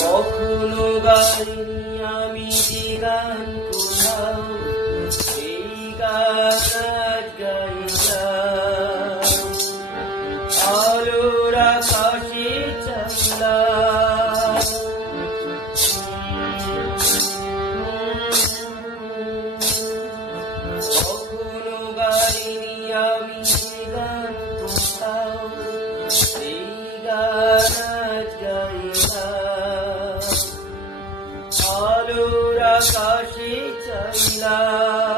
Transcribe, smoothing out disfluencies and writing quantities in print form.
কখনো গাইনি আমি যে গান কোথাও, সেই গান আজ গাইলাম। আলোর আকাশে চাইলাম, কখনো গাইনি আমি যে গান কোথাও, সেই গান আজ গাইলাম। আলোর আকাশে চাইলাম।